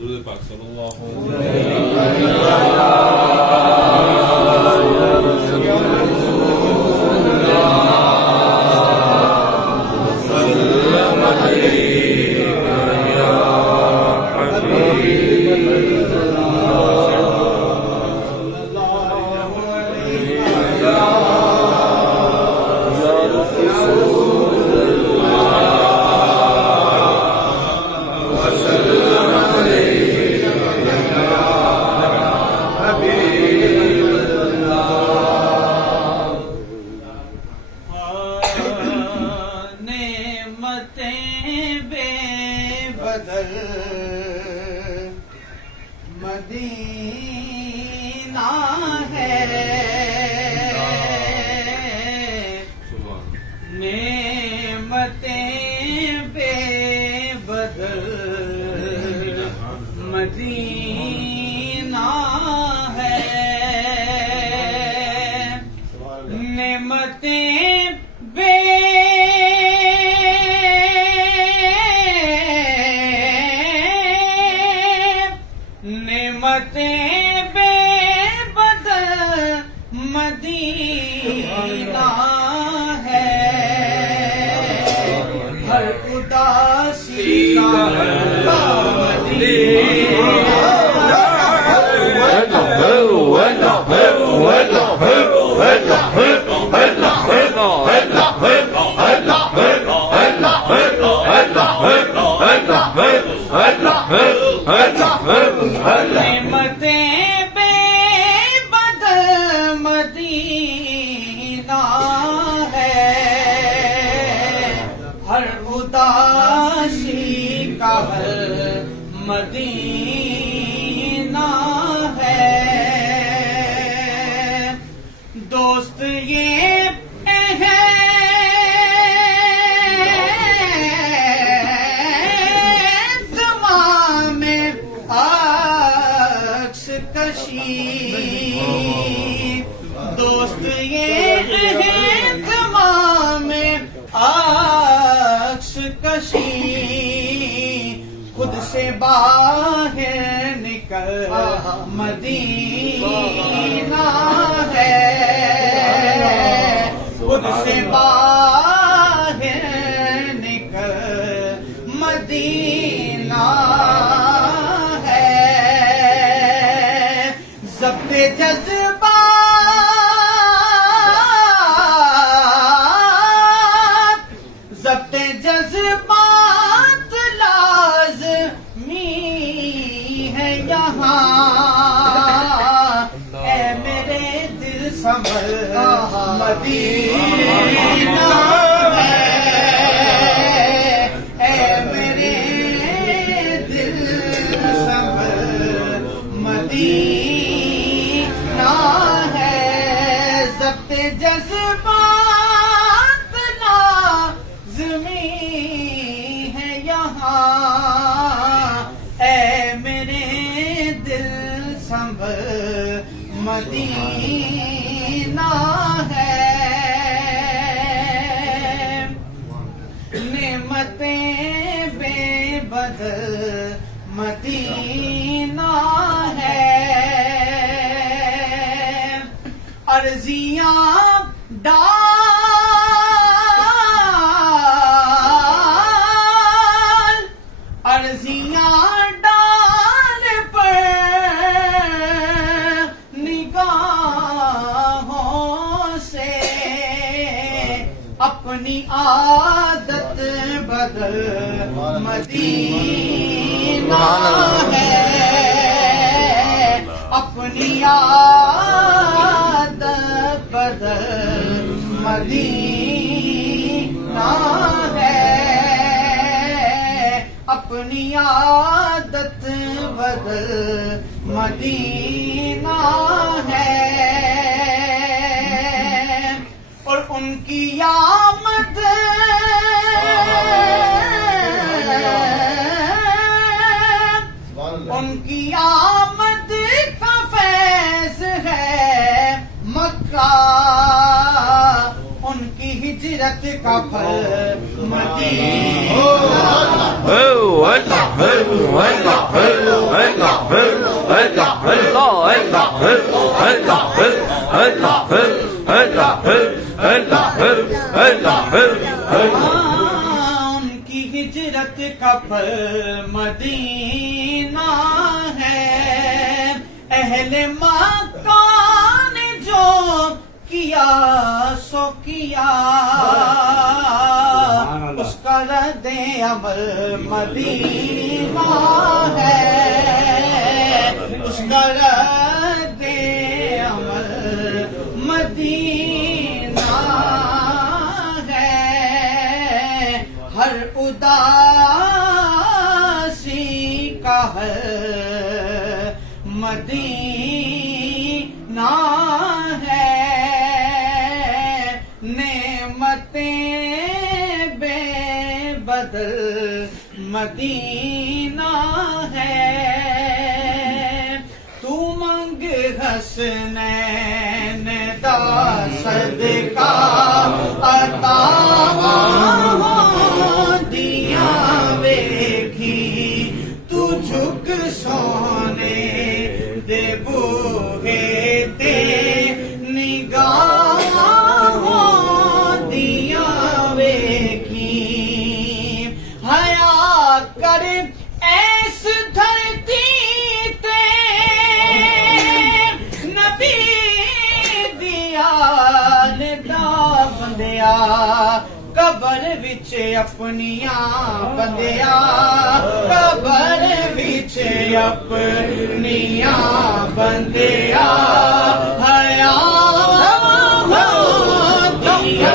درود پاک صلی اللہ علیہ نعمتیں بے بدل مدینہ ہر مدینہ ہے دوست یہ تمام عکس کشی دوست یہ تمام عکس کشی خود سے باہر نکل مدینہ ہے خود سے باہر نکل مدینہ ہے ضبط جذبات ضبط جذبات لازمی ہے یہاں اے میرے دل سنبھل مدینہ ہے اے میرے دل سنبھل مدینہ ہے ضبط جذبات لازمی ہے یہاں اے میرے دل سنبھل مدینہ ہے نعمتیں بے بدل مدینہ ہے عرضیاں عرضیاں ڈال پر نگاہوں سے اپنی عادت بدل مدینہ ہے اپنی عادت بدل مدینہ ہے اپنی عادت بدل مدینہ ہے اور ان کی آمد ان کی آمد کا فیض ہے مکہ ان کی ہجرت کا پھل مدینہ ان کی ہجرت کا پھل مدینہ ہے اہل مکہ نے جو کیا سو کیا اس کا رد عمل مدینہ ہے اس کا رد عمل مدینہ ہے ہر اداسی کا ہے مدینہ ہے نعمتیں بے بدل مدینہ ہے تو منگ حسنین دا صدقہ عطا دیا ویکھی تو جھک سونے دے بوہے تے نگاہ دیا ویکھی حیا کر ایس دھرتی تے نبی دیا ندا بندیا قبر وچ اپنیاں بندیا قبر وچ اپنیاں بندیا حیا دیا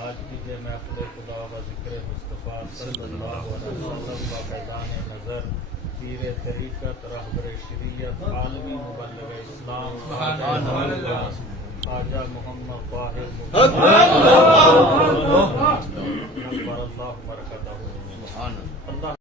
آج کی جو محفل خدا و ذکر مصطفیٰ صلی اللہ علیہ وسلم و فیضان نظر پیر طریقت رہبر شریعت عالمی مبلغ اسلام خواجہ محمد طاہر نور اللہ برکتہ اللہ